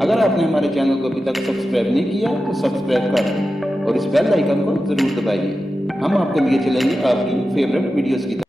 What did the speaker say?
अगर आपने हमारे चैनल को अभी तक सब्सक्राइब नहीं किया तो सब्सक्राइब करें और इस बेल आइकन को जरूर दबाइए। हम आपको लिए चलेंगे आपकी फेवरेट वीडियोस की तरफ।